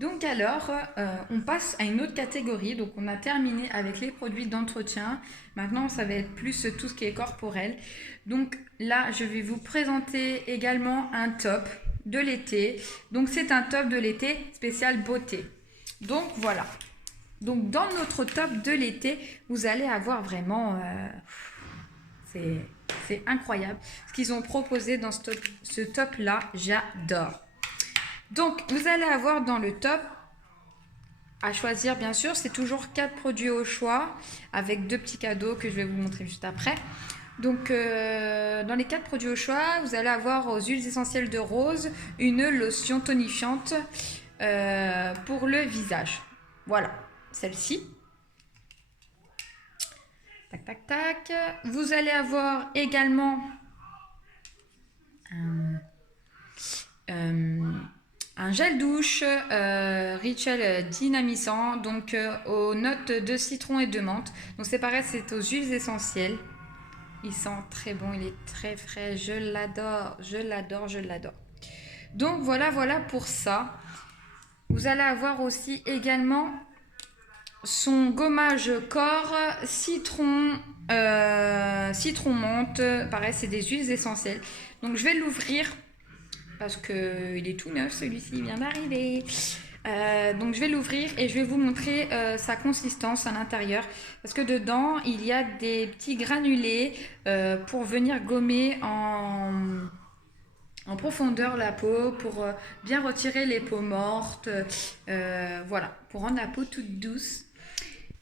Donc alors, on passe à une autre catégorie. Donc on a terminé avec les produits d'entretien. Maintenant, ça va être plus tout ce qui est corporel. Donc là, je vais vous présenter également un top de l'été. Donc c'est un top de l'été spécial beauté. Donc voilà. Donc dans notre top de l'été, vous allez avoir vraiment... c'est incroyable. Ce qu'ils ont proposé dans ce top-là, j'adore. Donc, vous allez avoir dans le top, à choisir bien sûr, c'est toujours 4 produits au choix, avec 2 petits cadeaux que je vais vous montrer juste après. Donc, dans les 4 produits au choix, vous allez avoir aux huiles essentielles de rose, une lotion tonifiante pour le visage. Voilà, celle-ci. Tac, tac, tac. Vous allez avoir également un gel douche Rituel dynamisant, donc aux notes de citron et de menthe. Donc c'est pareil, c'est aux huiles essentielles. Il sent très bon, il est très frais, je l'adore, je l'adore, je l'adore. Donc voilà, voilà pour ça. Vous allez avoir aussi également son gommage corps citron menthe. Pareil, c'est des huiles essentielles. Donc je vais l'ouvrir parce qu'il est tout neuf, celui-ci, il vient d'arriver. Donc je vais l'ouvrir et je vais vous montrer sa consistance à l'intérieur, parce que dedans il y a des petits granulés pour venir gommer en profondeur la peau, pour bien retirer les peaux mortes, voilà, pour rendre la peau toute douce.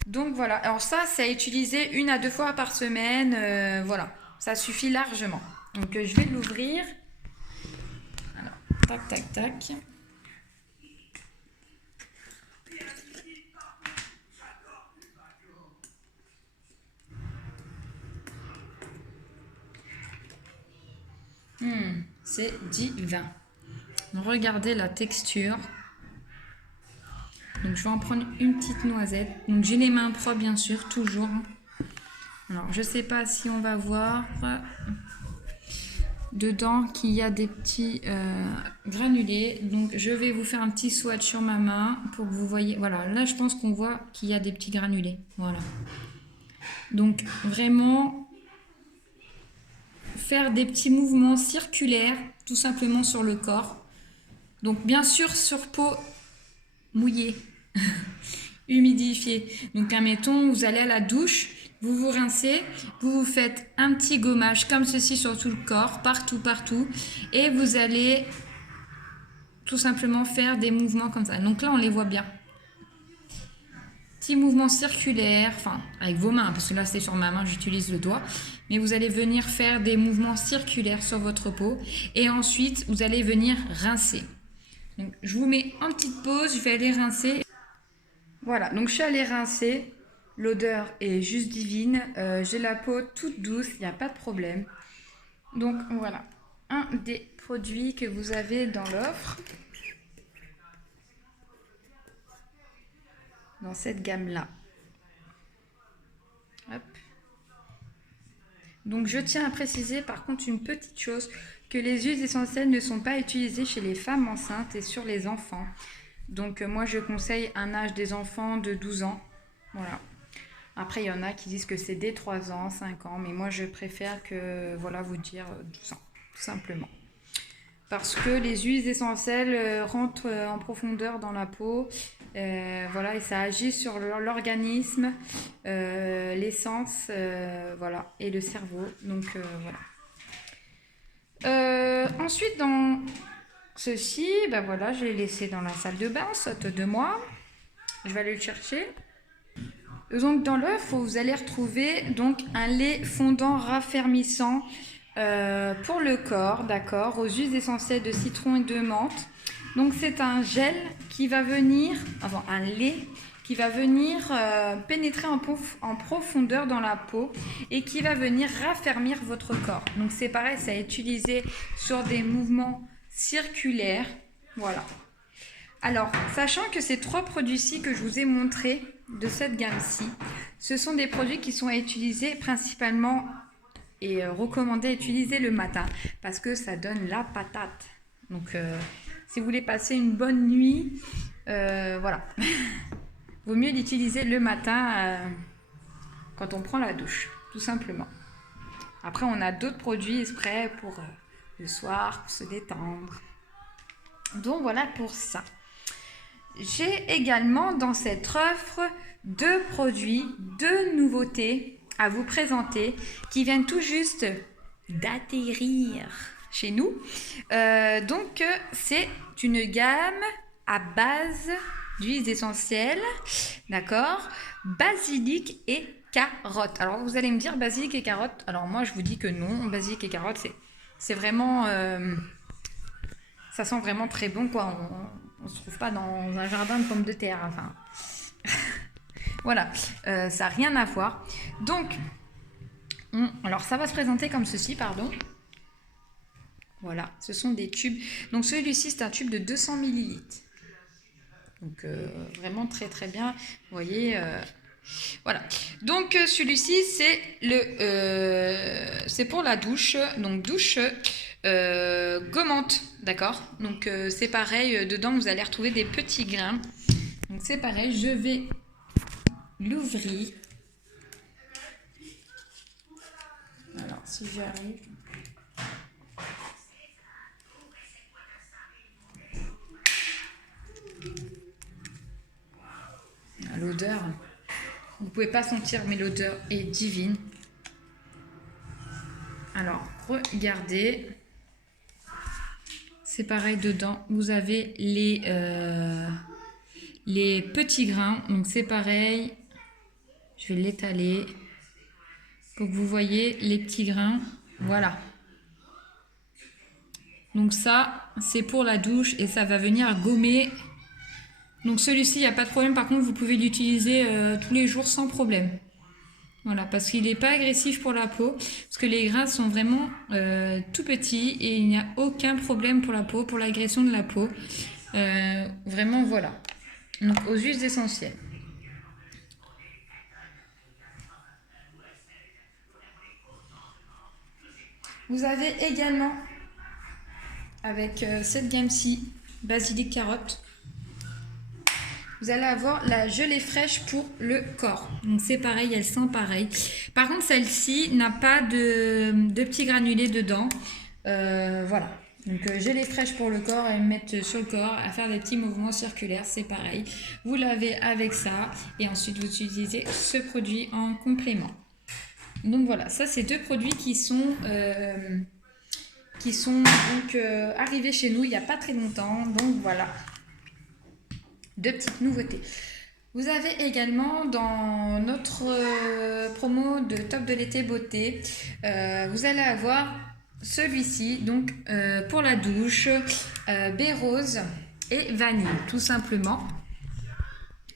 Donc voilà, alors ça c'est à utiliser 1 à 2 fois par semaine, voilà, ça suffit largement. Donc je vais l'ouvrir. Alors, tac tac tac. C'est divin. Regardez la texture. Donc je vais en prendre une petite noisette. Donc j'ai les mains propres bien sûr, toujours. Alors je sais pas si on va voir dedans qu'il y a des petits granulés. Donc je vais vous faire un petit swatch sur ma main pour que vous voyez. Voilà, là je pense qu'on voit qu'il y a des petits granulés. Voilà. Donc vraiment faire des petits mouvements circulaires tout simplement sur le corps. Donc bien sûr sur peau mouillée, humidifiée. Donc admettons, vous allez à la douche, vous vous rincez, vous vous faites un petit gommage comme ceci sur tout le corps, partout, partout, et vous allez tout simplement faire des mouvements comme ça. Donc là, on les voit bien. Petits mouvements circulaires, enfin avec vos mains, parce que là c'est sur ma main, j'utilise le doigt, mais vous allez venir faire des mouvements circulaires sur votre peau, et ensuite vous allez venir rincer. Donc, je vous mets en petite pause, je vais aller rincer. Voilà, donc je suis allée rincer. L'odeur est juste divine. J'ai la peau toute douce, il n'y a pas de problème. Donc voilà, un des produits que vous avez dans l'offre. Dans cette gamme-là. Hop. Donc je tiens à préciser par contre une petite chose, que les huiles essentielles ne sont pas utilisées chez les femmes enceintes et sur les enfants. Donc moi je conseille un âge des enfants de 12 ans. Voilà. Après il y en a qui disent que c'est dès 3 ans, 5 ans, mais moi je préfère que voilà vous dire 12 ans, tout simplement. Parce que les huiles essentielles rentrent en profondeur dans la peau, voilà, et ça agit sur l'organisme, l'essence, voilà, et le cerveau. Donc voilà. Ensuite, dans ceci, ben voilà, je l'ai laissé dans la salle de bain, saute de moi. Je vais aller le chercher. Donc dans l'œuf, vous allez retrouver donc un lait fondant raffermissant pour le corps, d'accord, aux huiles essentielles de citron et de menthe. Donc c'est un gel qui va venir, enfin un lait qui va venir pénétrer en profondeur dans la peau et qui va venir raffermir votre corps. Donc c'est pareil, c'est à utiliser sur des mouvements circulaires, voilà. Alors, sachant que ces 3 produits-ci que je vous ai montrés de cette gamme-ci, ce sont des produits qui sont à utiliser principalement et recommandés à utiliser le matin parce que ça donne la patate. Donc, si vous voulez passer une bonne nuit, voilà. Vaut mieux l'utiliser le matin quand on prend la douche, tout simplement. Après, on a d'autres produits sprays pour le soir, pour se détendre. Donc voilà pour ça. J'ai également dans cette offre 2 produits, 2 nouveautés à vous présenter qui viennent tout juste d'atterrir chez nous. Donc c'est une gamme à base d'huiles essentielles, d'accord, basilic et carotte. Alors vous allez me dire basilic et carotte. Alors moi je vous dis que non, basilic et carotte c'est vraiment ça sent vraiment très bon quoi. On se trouve pas dans un jardin de pommes de terre. Enfin voilà, ça n'a rien à voir. Donc alors ça va se présenter comme ceci, pardon. Voilà, ce sont des tubes. Donc celui-ci c'est un tube de 200 ml. Donc vraiment très très bien. Vous voyez. Voilà, donc celui-ci c'est pour la douche, donc douche gommante, d'accord. Donc c'est pareil, dedans vous allez retrouver des petits grains. Donc c'est pareil, je vais l'ouvrir. Alors si j'arrive. L'odeur. Vous ne pouvez pas sentir, mais l'odeur est divine. Alors, regardez. C'est pareil dedans. Vous avez les petits grains. Donc, c'est pareil. Je vais l'étaler pour que vous voyez les petits grains. Voilà. Donc, ça, c'est pour la douche et ça va venir gommer. Donc celui-ci, il n'y a pas de problème. Par contre, vous pouvez l'utiliser tous les jours sans problème. Voilà, parce qu'il n'est pas agressif pour la peau. Parce que les grains sont vraiment tout petits et il n'y a aucun problème pour la peau, pour l'agression de la peau. Vraiment, voilà. Donc aux huiles essentielles. Vous avez également, avec cette gamme-ci, basilic carotte, vous allez avoir la gelée fraîche pour le corps. Donc c'est pareil, elle sent pareil. Par contre, celle-ci n'a pas de petits granulés dedans. Voilà. Donc gelée fraîche pour le corps, à mettre sur le corps, à faire des petits mouvements circulaires, c'est pareil. Vous lavez avec ça et ensuite vous utilisez ce produit en complément. Donc voilà, ça c'est 2 produits qui sont donc arrivés chez nous il n'y a pas très longtemps. Donc voilà. 2 petites nouveautés. Vous avez également dans notre promo de Top de l'été beauté, vous allez avoir celui-ci, donc pour la douche, baie rose et vanille, tout simplement.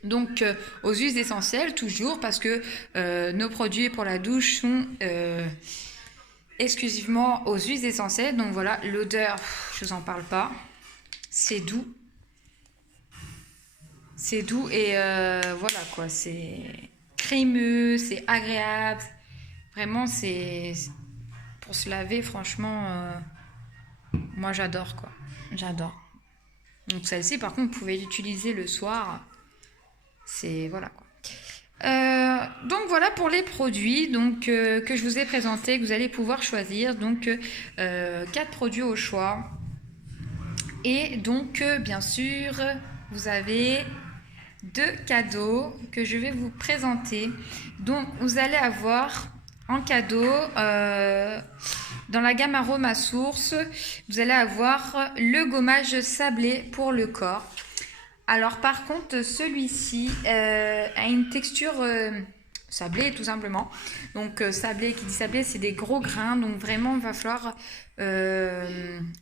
Donc aux huiles essentielles, toujours, parce que nos produits pour la douche sont exclusivement aux huiles essentielles. Donc voilà, l'odeur, je vous en parle pas, c'est doux. C'est doux et voilà quoi, c'est crémeux, c'est agréable. Vraiment, c'est pour se laver, franchement, moi j'adore quoi. J'adore. Donc celle-ci, par contre, vous pouvez l'utiliser le soir. C'est voilà quoi. Donc voilà pour les produits donc, que je vous ai présentés, que vous allez pouvoir choisir. Donc 4 produits au choix. Et donc, bien sûr, vous avez 2 cadeaux que je vais vous présenter. Donc vous allez avoir en cadeau dans la gamme Aroma Source, vous allez avoir le gommage sablé pour le corps. Alors par contre celui-ci a une texture sablé tout simplement. Donc sablé, qui dit sablé, c'est des gros grains, donc vraiment il va falloir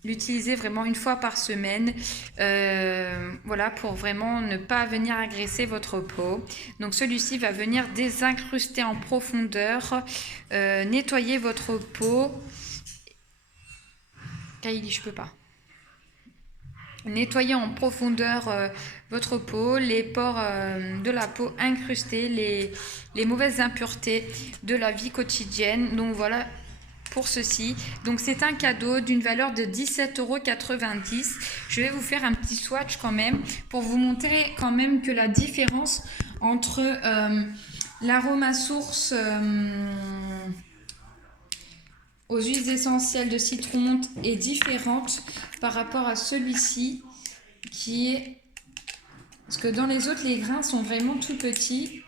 l'utiliser vraiment une fois par semaine, voilà, pour vraiment ne pas venir agresser votre peau. Donc celui-ci va venir désincruster en profondeur, nettoyer votre peau. Kylie, je peux pas. Nettoyer en profondeur votre peau, les pores de la peau incrustés, les mauvaises impuretés de la vie quotidienne. Donc voilà pour ceci. Donc c'est un cadeau d'une valeur de 17,90 €. Je vais vous faire un petit swatch quand même pour vous montrer quand même que la différence entre l'aroma source aux huiles essentielles de citron menthe est différente par rapport à celui-ci qui est... Parce que dans les autres, les grains sont vraiment tout petits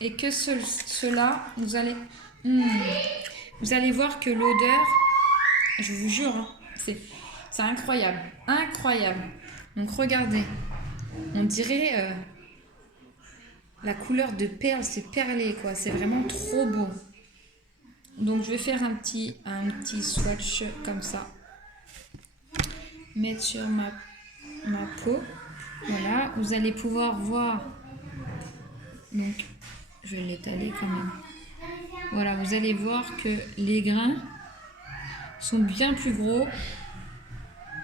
et que ceux-là, vous allez voir que l'odeur, je vous jure, hein, c'est incroyable, incroyable. Donc regardez, on dirait la couleur de perle, c'est perlé quoi, c'est vraiment trop beau. Donc je vais faire un petit swatch comme ça, mettre sur ma peau. Voilà, vous allez pouvoir voir. Donc je vais l'étaler quand même. Voilà, vous allez voir que les grains sont bien plus gros.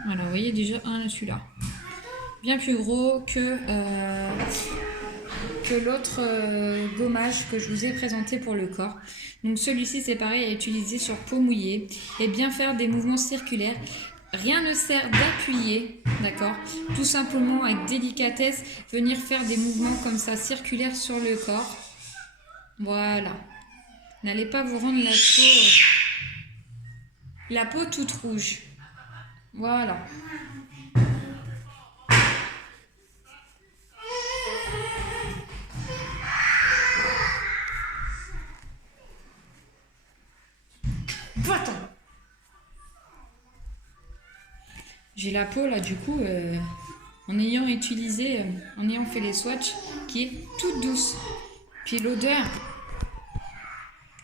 Voilà, vous voyez déjà celui-là. Bien plus gros que l'autre gommage que je vous ai présenté pour le corps. Donc celui-ci c'est pareil, à utiliser sur peau mouillée et bien faire des mouvements circulaires. Rien ne sert d'appuyer, d'accord? Tout simplement avec délicatesse, venir faire des mouvements comme ça circulaires sur le corps. Voilà. N'allez pas vous rendre la peau toute rouge. Voilà. Va-t'en. J'ai la peau là du coup en ayant fait les swatchs qui est toute douce. Puis l'odeur,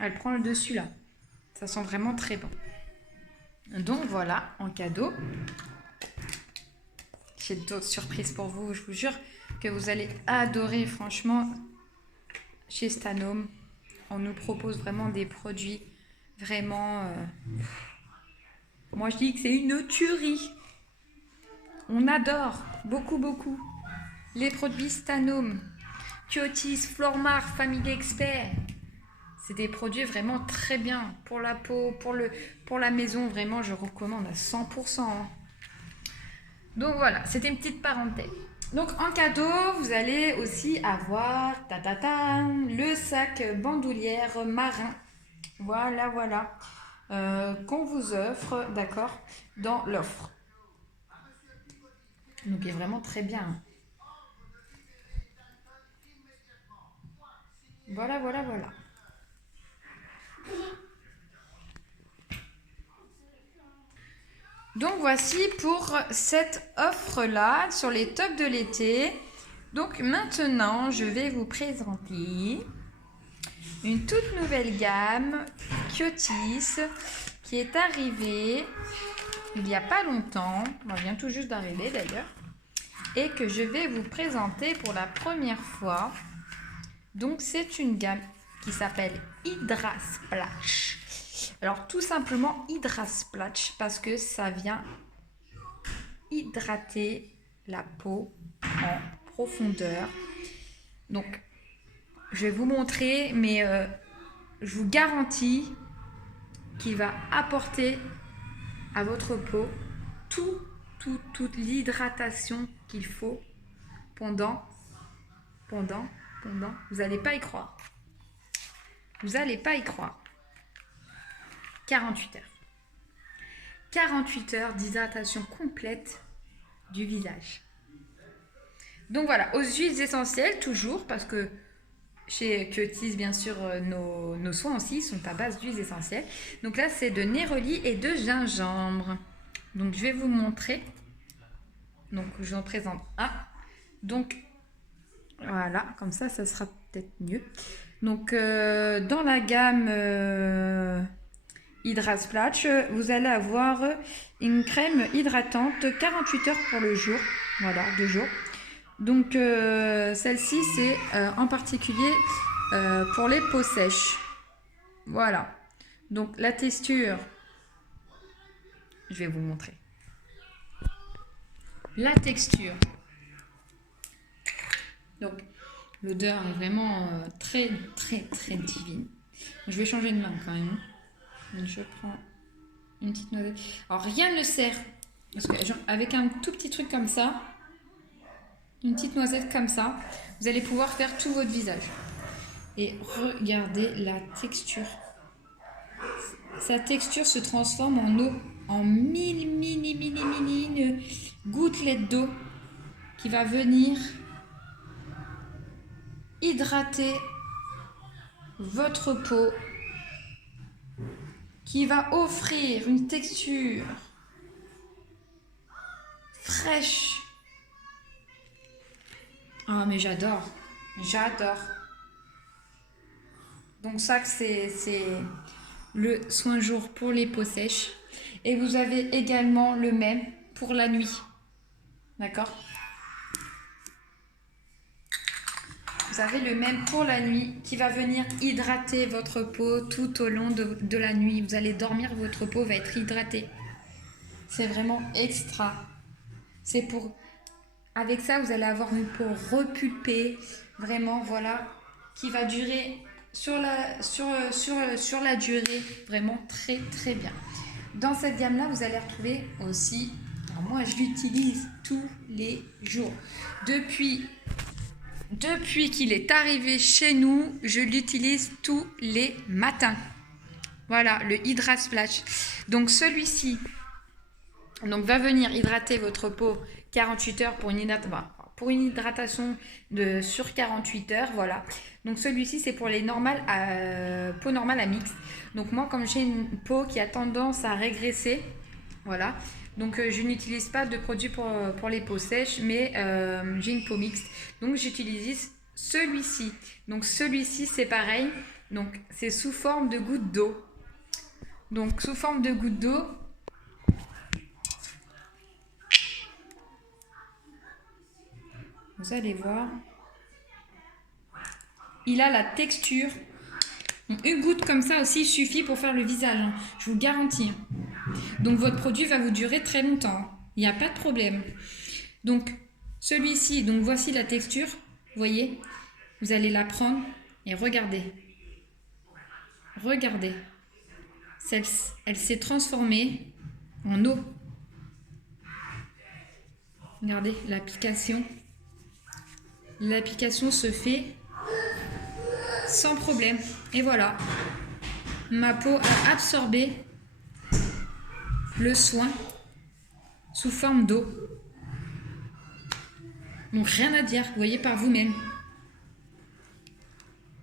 elle prend le dessus là. Ça sent vraiment très bon. Donc voilà, en cadeau. J'ai d'autres surprises pour vous, je vous jure que vous allez adorer. Franchement, chez Stanome, on nous propose vraiment des produits vraiment... Moi je dis que c'est une tuerie. On adore beaucoup, beaucoup les produits Stanome, Kyotis, Flormar, Family Expert. C'est des produits vraiment très bien pour la peau, pour la maison. Vraiment, je recommande à 100%. Hein. Donc voilà, c'était une petite parenthèse. Donc en cadeau, vous allez aussi avoir le sac bandoulière marin. Voilà, voilà. Qu'on vous offre, d'accord, dans l'offre. Donc il est vraiment très bien. Voilà, voilà, voilà. Donc voici pour cette offre-là sur les tops de l'été. Donc maintenant, je vais vous présenter une toute nouvelle gamme Kyotis qui est arrivée il n'y a pas longtemps. Elle vient tout juste d'arriver d'ailleurs. Et que je vais vous présenter pour la première fois. Donc c'est une gamme qui s'appelle Hydra Splash. Alors tout simplement Hydra Splash parce que ça vient hydrater la peau en profondeur. Donc je vais vous montrer, mais je vous garantis qu'il va apporter à votre peau toute l'hydratation qu'il faut pendant. Vous n'allez pas y croire. Vous n'allez pas y croire. 48 heures. 48 heures d'hydratation complète du visage. Donc voilà, aux huiles essentielles toujours, parce que chez Kyotis, bien sûr, nos soins aussi sont à base d'huiles essentielles. Donc là, c'est de néroli et de gingembre. Donc je vais vous montrer. Donc je vous en présente un. Donc voilà, comme ça sera peut-être mieux. Donc dans la gamme Hydra Splash, vous allez avoir une crème hydratante 48 heures pour le jour. Voilà, 2 jours. Donc celle-ci, c'est en particulier pour les peaux sèches. Voilà. Donc la texture, je vais vous montrer. La texture. Donc l'odeur est vraiment très divine. Je vais changer de main quand même. Donc, je prends une petite noisette. Alors, rien ne sert. Parce que, genre, avec un tout petit truc comme ça, une petite noisette comme ça, vous allez pouvoir faire tout votre visage. Et regardez la texture. Sa texture se transforme en eau, en mini gouttelettes d'eau qui va venir hydrater votre peau, qui va offrir une texture fraîche. Ah, mais j'adore, j'adore. Donc ça, c'est le soin jour pour les peaux sèches. Et vous avez également le même pour la nuit. D'accord? Vous avez le même pour la nuit qui va venir hydrater votre peau tout au long de la nuit. Vous allez dormir, votre peau va être hydratée. C'est vraiment extra. C'est pour... Avec ça, vous allez avoir une peau repulpée. Vraiment, voilà. Qui va durer sur la durée. Vraiment très, très bien. Dans cette gamme-là, vous allez retrouver aussi... Alors moi, je l'utilise tous les jours. Depuis qu'il est arrivé chez nous, je l'utilise tous les matins. Voilà, le Hydra Splash. Donc celui-ci va venir hydrater votre peau 48 heures pour une hydratation sur 48 heures. Voilà. Donc celui-ci, c'est pour les peaux normales à mixte. Donc moi, comme j'ai une peau qui a tendance à régresser, voilà. Donc je n'utilise pas de produit pour les peaux sèches, mais j'ai une peau mixte. Donc j'utilise celui-ci. Donc celui-ci, c'est pareil. Donc c'est sous forme de gouttes d'eau. Donc sous forme de gouttes d'eau. Vous allez voir. Il a la texture. Donc, une goutte comme ça aussi suffit pour faire le visage. Hein. Je vous le garantis. Donc votre produit va vous durer très longtemps. Il n'y a pas de problème. Donc celui-ci, donc voici la texture. Vous voyez, vous allez la prendre et regardez. Regardez. Elle s'est transformée en eau. Regardez l'application. L'application se fait sans problème. Et voilà. Ma peau a absorbé le soin sous forme d'eau. Donc rien à dire, vous voyez par vous-même.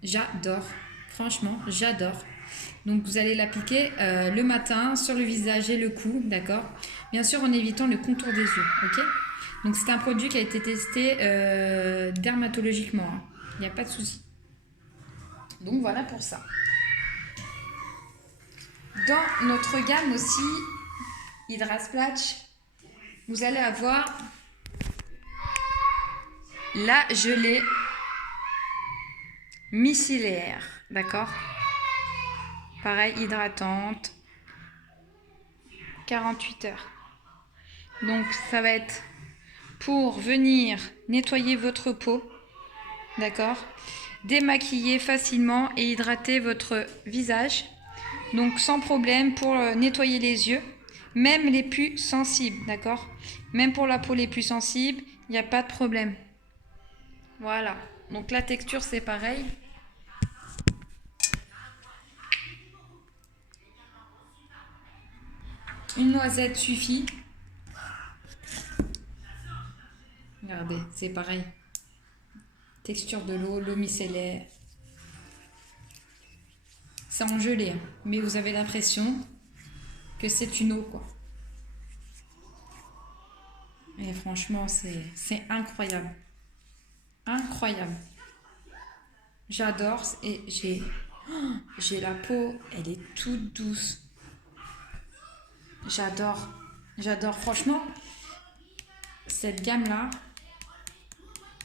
J'adore, franchement, j'adore. Donc vous allez l'appliquer le matin sur le visage et le cou, d'accord? Bien sûr en évitant le contour des yeux, ok? Donc c'est un produit qui a été testé dermatologiquement, hein. Il n'y a pas de souci. Donc voilà pour ça. Dans notre gamme aussi, Hydra Splash, vous allez avoir la gelée micellaire, d'accord? Pareil, hydratante, 48 heures. Donc ça va être pour venir nettoyer votre peau, d'accord? Démaquiller facilement et hydrater votre visage. Donc sans problème pour nettoyer les yeux, même les plus sensibles, d'accord? Même pour la peau les plus sensibles, il n'y a pas de problème. Voilà, donc la texture c'est pareil. Une noisette suffit. Regardez, c'est pareil. Texture de l'eau micellaire. C'est en gelée, hein, mais vous avez l'impression que c'est une eau, quoi. Et franchement, c'est incroyable. Incroyable. J'adore et j'ai la peau, elle est toute douce. J'adore. J'adore. Franchement, cette gamme-là,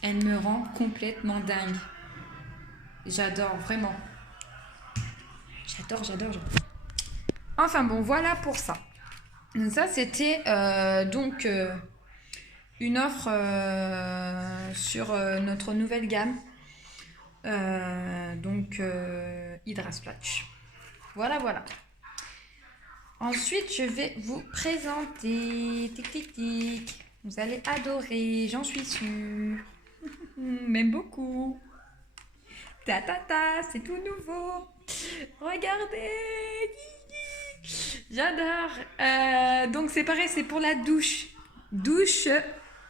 elle me rend complètement dingue. J'adore, vraiment. J'adore. Enfin bon, voilà pour ça. Donc ça, c'était une offre sur notre nouvelle gamme. Hydra Splash. Voilà. Ensuite, je vais vous présenter. Tic, tic, tic. Vous allez adorer, j'en suis sûre. Même beaucoup. Ta ta ta, c'est tout nouveau. Regardez. J'adore. Donc c'est pareil, c'est pour la douche. Douche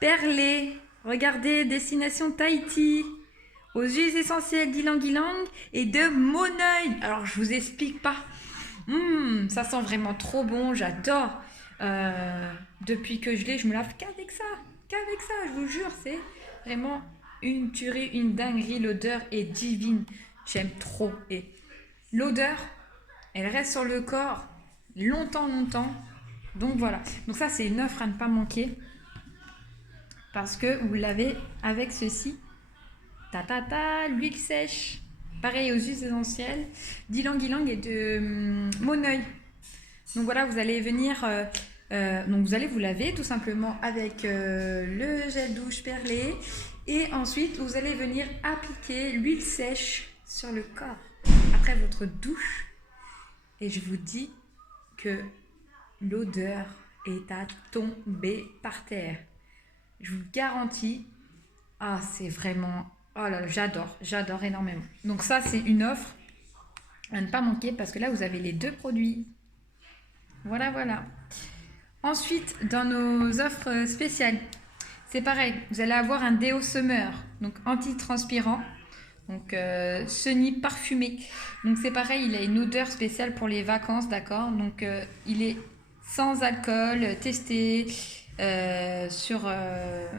perlée. Regardez, destination Tahiti. Aux huiles essentielles d'ylang-ylang et de Moneuil. Alors je vous explique pas. Ça sent vraiment trop bon, j'adore. Depuis que je l'ai, je me lave qu'avec ça. Qu'avec ça, je vous jure, c'est vraiment une tuerie, une dinguerie. L'odeur est divine. J'aime trop. Et l'odeur, elle reste sur le corps longtemps, longtemps. Donc voilà. Donc ça, c'est une offre à ne pas manquer. Parce que vous l'avez avec ceci. Ta ta ta, l'huile sèche. Pareil aux huiles essentielles d'ylang-ylang et de Moneuil. Donc voilà, vous allez venir, donc vous allez vous laver tout simplement avec le gel douche perlé et ensuite vous allez venir appliquer l'huile sèche sur le corps après votre douche et je vous dis que l'odeur est à tomber par terre. Je vous garantis, c'est vraiment... Oh là là, j'adore énormément. Donc ça, c'est une offre à ne pas manquer parce que là, vous avez les deux produits. Voilà. Ensuite, dans nos offres spéciales, c'est pareil. Vous allez avoir un déo summer, donc anti-transpirant, donc semi-parfumé. Donc c'est pareil, il a une odeur spéciale pour les vacances, d'accord. Donc il est sans alcool, testé...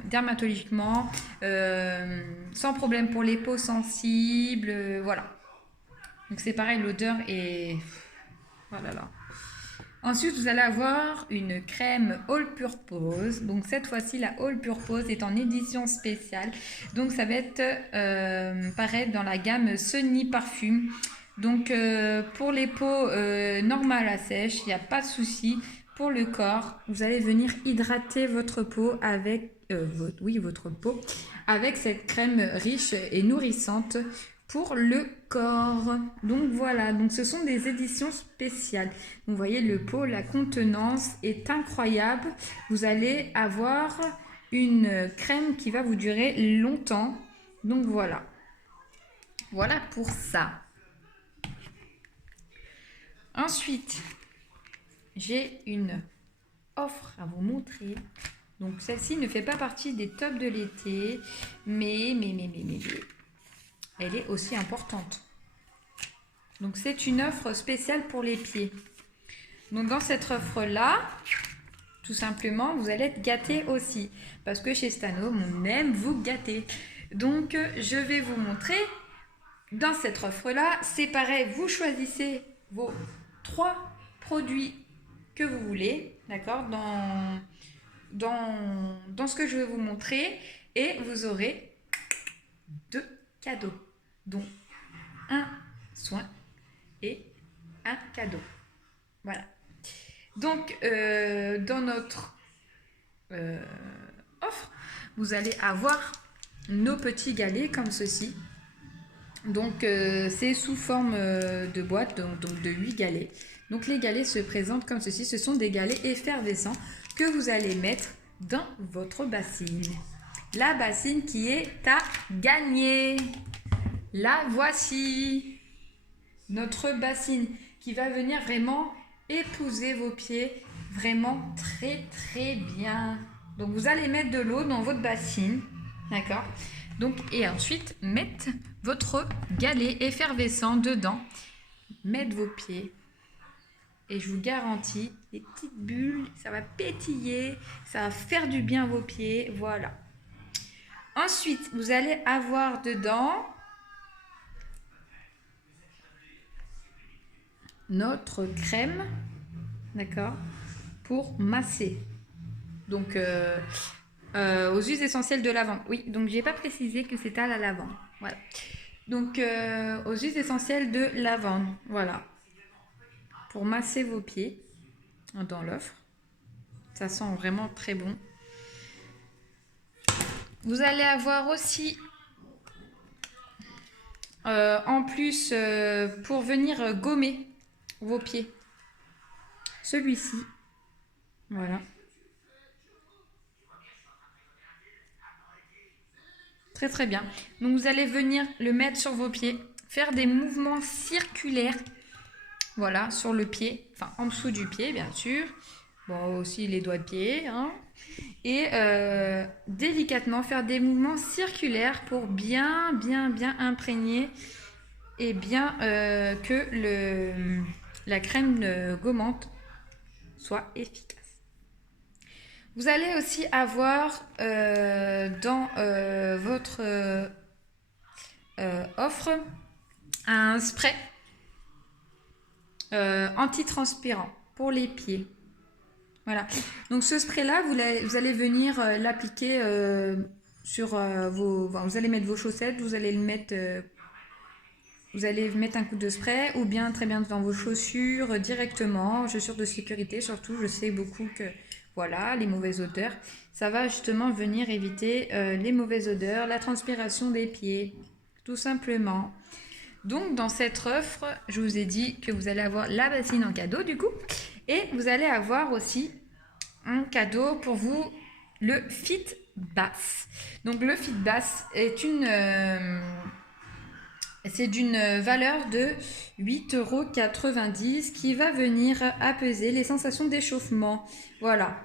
dermatologiquement, sans problème pour les peaux sensibles, voilà. Donc c'est pareil, l'odeur est... Voilà là. Ensuite, vous allez avoir une crème All Purpose. Donc cette fois-ci, la All Purpose est en édition spéciale. Donc ça va être pareil dans la gamme Sunny Parfum. Donc pour les peaux normales à sèche, il n'y a pas de souci. Pour le corps, vous allez venir hydrater votre peau avec votre peau avec cette crème riche et nourrissante pour le corps. Donc voilà, donc ce sont des éditions spéciales. Vous voyez le pot, la contenance est incroyable. Vous allez avoir une crème qui va vous durer longtemps. Donc voilà. Voilà pour ça. Ensuite, j'ai une offre à vous montrer. Donc celle-ci ne fait pas partie des tops de l'été, mais elle est aussi importante. Donc c'est une offre spéciale pour les pieds. Donc dans cette offre-là, tout simplement, vous allez être gâtés aussi. Parce que chez Stanhome, on aime vous gâter. Donc je vais vous montrer dans cette offre-là. C'est pareil, vous choisissez vos 3 produits que vous voulez, d'accord, dans ce que je vais vous montrer, et vous aurez 2 cadeaux, dont un soin et un cadeau. Voilà. Donc, dans notre offre, vous allez avoir nos petits galets comme ceci. Donc, c'est sous forme de boîte, donc de 8 galets. Donc, les galets se présentent comme ceci. Ce sont des galets effervescents que vous allez mettre dans votre bassine. La bassine qui est à gagner. La voici. Notre bassine qui va venir vraiment épouser vos pieds. Vraiment très très bien. Donc, vous allez mettre de l'eau dans votre bassine. D'accord ? Donc, et ensuite, mettre votre galet effervescent dedans. Mettre vos pieds. Et je vous garantis, les petites bulles, ça va pétiller, ça va faire du bien à vos pieds. Voilà. Ensuite, vous allez avoir dedans notre crème, d'accord, pour masser. Donc, aux huiles essentielles de lavande. Oui, donc j'ai pas précisé que c'était à la lavande. Voilà. Donc, aux huiles essentielles de lavande. Voilà. Pour masser vos pieds dans l'offre. Ça sent vraiment très bon. Vous allez avoir aussi, en plus, pour venir gommer vos pieds. celui-ci. Voilà. Très très bien. Donc vous allez venir le mettre sur vos pieds, faire des mouvements circulaires, voilà, sur le pied, enfin en dessous du pied bien sûr, bon aussi les doigts de pied, hein. Et délicatement faire des mouvements circulaires pour bien imprégner et bien que la crème gommante soit efficace. Vous allez aussi avoir dans votre offre un spray antitranspirant pour les pieds. Voilà. Donc ce spray-là, vous allez venir l'appliquer sur vos... Enfin, vous allez mettre vos chaussettes, vous allez mettre un coup de spray ou bien très bien dans vos chaussures directement, chaussures de sécurité surtout. Je sais beaucoup que voilà, les mauvaises odeurs, ça va justement venir éviter les mauvaises odeurs, la transpiration des pieds, tout simplement. Donc dans cette offre, je vous ai dit que vous allez avoir la bassine en cadeau du coup, et vous allez avoir aussi un cadeau pour vous, le Fit Bass. Donc le Fit Bass est c'est d'une valeur de 8,90 € qui va venir apaiser les sensations d'échauffement. Voilà,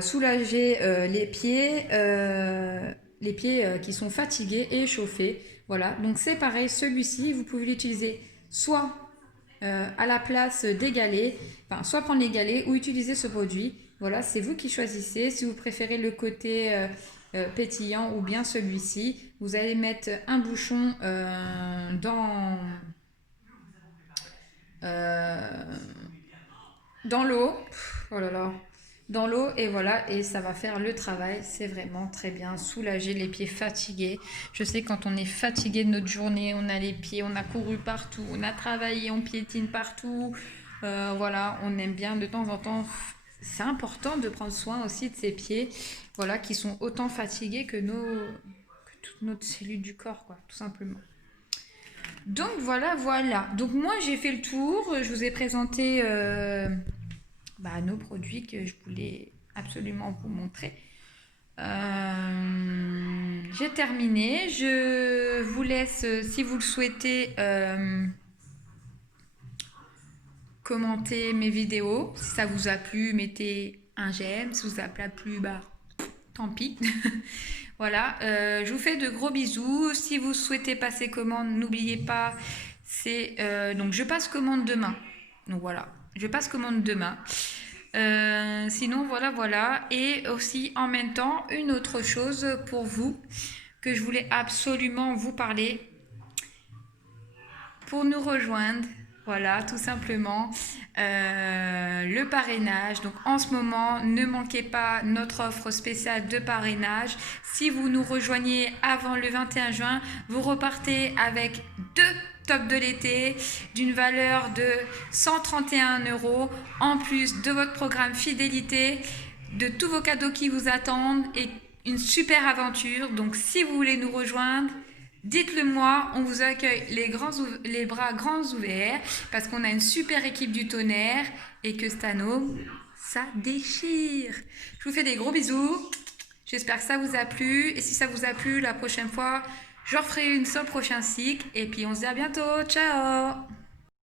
soulager les pieds qui sont fatigués et échauffés. Voilà, donc c'est pareil, celui-ci, vous pouvez l'utiliser soit à la place des galets, enfin, soit prendre les galets ou utiliser ce produit. Voilà, c'est vous qui choisissez. Si vous préférez le côté pétillant ou bien celui-ci, vous allez mettre un bouchon dans l'eau. Oh là là. Dans l'eau et voilà, et ça va faire le travail. C'est vraiment très bien, soulager les pieds fatigués. Je sais quand on est fatigué de notre journée, on a les pieds, on a couru partout, on a travaillé, on piétine partout. Voilà, on aime bien de temps en temps. C'est important de prendre soin aussi de ces pieds, voilà, qui sont autant fatigués que toute notre cellule du corps, quoi, tout simplement. Donc voilà. Donc moi j'ai fait le tour, je vous ai présenté nos produits que je voulais absolument vous montrer. J'ai terminé. Je vous laisse, si vous le souhaitez, commenter mes vidéos. Si ça vous a plu, mettez un j'aime. Si ça vous a pas plu, tant pis. Voilà, je vous fais de gros bisous. Si vous souhaitez passer commande, n'oubliez pas, donc je passe commande demain. Donc voilà, je passe commande demain. Sinon voilà. Et aussi en même temps, une autre chose pour vous que je voulais absolument vous parler. Pour nous rejoindre, voilà, tout simplement, le parrainage. Donc en ce moment, ne manquez pas notre offre spéciale de parrainage. Si vous nous rejoignez avant le 21 juin, vous repartez avec 2 tops de l'été d'une valeur de 131 € en plus de votre programme fidélité, de tous vos cadeaux qui vous attendent et une super aventure. Donc si vous voulez nous rejoindre, dites-le moi, on vous accueille les bras grands ouverts parce qu'on a une super équipe du tonnerre et que Stano, ça déchire. Je vous fais des gros bisous. J'espère que ça vous a plu. Et si ça vous a plu, la prochaine fois, je referai une sur le prochain cycle. Et puis on se dit à bientôt. Ciao!